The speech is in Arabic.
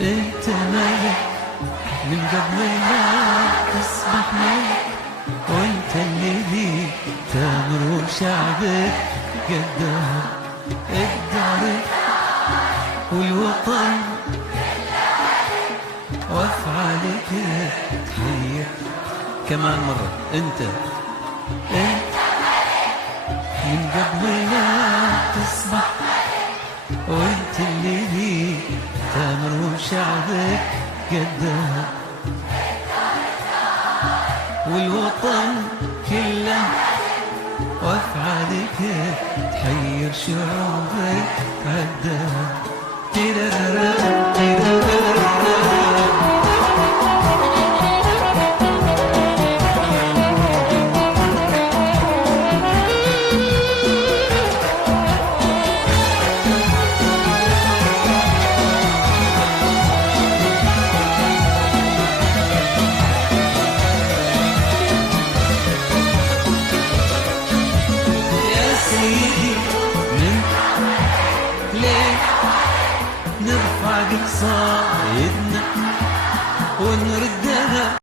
انت ملك من قبل ما تصبح ملك، وانت اللي ليك تامر وشعبك قدام الدار والوطن وافعالك تحية. كمان مرة انت من قبل ما تصبح، وانت اللي ليك تامر وشعبك قدام والوطن كله وافعالك تحير شعوبك عدام. نرفع قصايدنا ونردها